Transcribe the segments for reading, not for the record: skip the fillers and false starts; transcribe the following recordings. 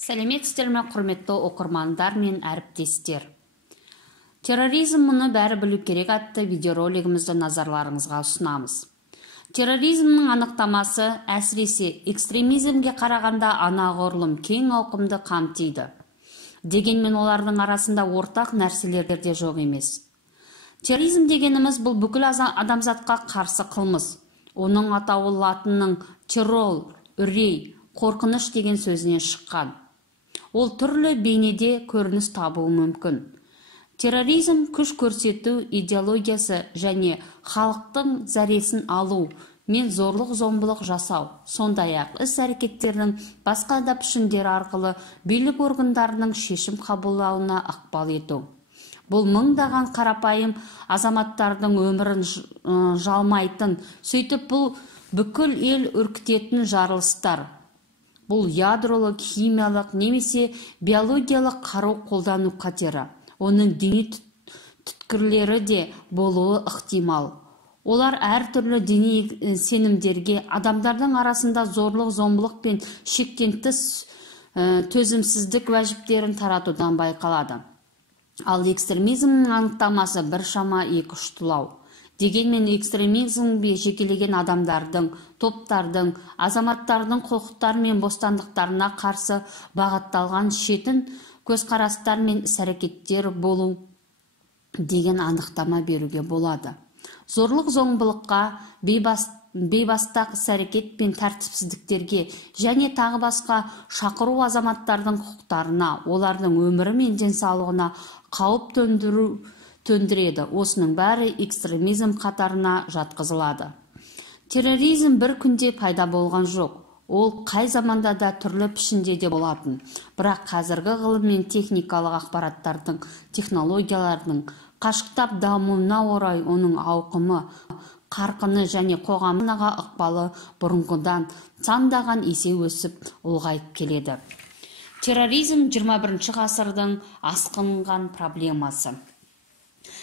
Сәлеметсіздер ме, құрметті оқырмандар мен әріптестер. Терроризм мұны бәрі білу керек атты видеоролигімізді назарларыңызға ұсынамыз. Терроризмнің анықтамасы әсіресе экстремизмге қарағанда анағұрлым кең ауқымды қамтиды. Дегенмен олардың арасында ортақ нәрселер де жоқ емес. Терроризм дегеніміз бұл бүкіл адамзатқа қарсы қылмыс. Оның атауы латынның террор, үрей, қорқыныш деген сөзінен шыққан. Ол түрлі бейнеде көрініс табуы мүмкін. Терроризм күш көрсету идеологиясы және халықтың зәресін алу мен зорлық-зомбылық жасау, сондай-ақ іс-әрекеттердің басқа да пішіндері арқылы билік органдарының шешім қабылдауына ықпал ету. Бұл мыңдаған қарапайым азаматтардың өмірін жалмайтын, сөйтіп бұл бүкіл ел үркітетін жарылыстар. Бұл ядролық, химиялық немесе биологиялық қару қолдану қатері. Оның діни түткірлері де болуы ықтимал. Олар әртүрлі діни сенімдерге, адамдардың арасында зорлық-зомбылық пен шектен тыс төзімсіздік уәжіптерін таратудан байқалады. Ал экстремизмнің анықтамасы біршама екіұштылау. Дегенмен экстремизмге жекелеген адамдардың, топтардың, азаматтардың құқықтары мен бостандықтарына қарсы бағытталған шетін көзқарастар мен іс-әрекеттер болу деген анықтама беруге болады. Зорлық-зомбылыққа, бейбастақ іс-әрекет пен тәртіпсіздіктерге және тағы басқа шақыру азаматтардың құқықтарына, олардың өмірі мен денсаулығына қауіп төндіреді. Осының бәрі экстремизм қатарына жатқызылады. Терроризм бір күнде пайда болған жоқ. Ол қай заманда да түрлі пішінде де болатын. Бірақ қазіргі ғылым мен техникалық ақпараттардың, технологиялардың қашықтап дамуына орай оның ауқымы, қарқыны және қоғамға ықпалы бұрынғыдан сандаған есе өсіп ұлғайып келеді. Терроризм 21 ғасырдың асқынған проблемасы.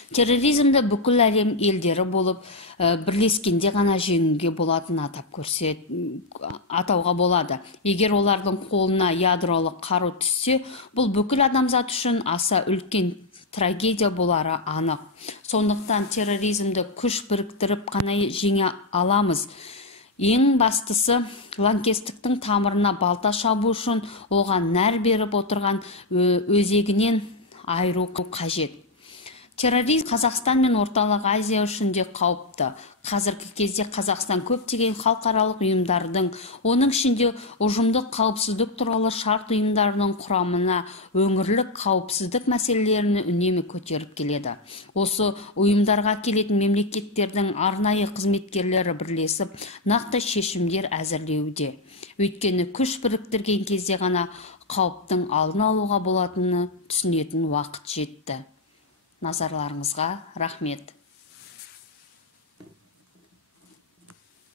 Терроризмді бүкіл әлем елдері болып бірлескенде ғана жеңуге болатын атауға болады. Егер олардың қолына ядролық қару түссе, бұл бүкіл адамзат үшін аса үлкен трагедия болары анық. Сондықтан терроризмді күш біріктіріп қана жеңе аламыз. Ең бастысы, лаңкестіктің тамырына балта шабу үшін оған нәр беріп отырған өзегінен айыру қажет. Терроризм Қазақстан мен Орталық Азия үшін де қауіпті. Қазіргі кезде Қазақстан көптеген халықаралық ұйымдардың, оның ішінде ұжымдық қауіпсіздік туралы шарт ұйымдарының құрамына өңірлік қауіпсіздік мәселелерін үнемі көтеріп келеді. Осы ұйымдарға келетін мемлекеттердің арнайы қызметкерлері бірлесіп, нақты шешімдер әзірлеуде. Өйткені күш біріктірген кезде ғана қауіптің алдын алуға болатыны түсінетін уақыт жетті. Назарларыңызға рахмет.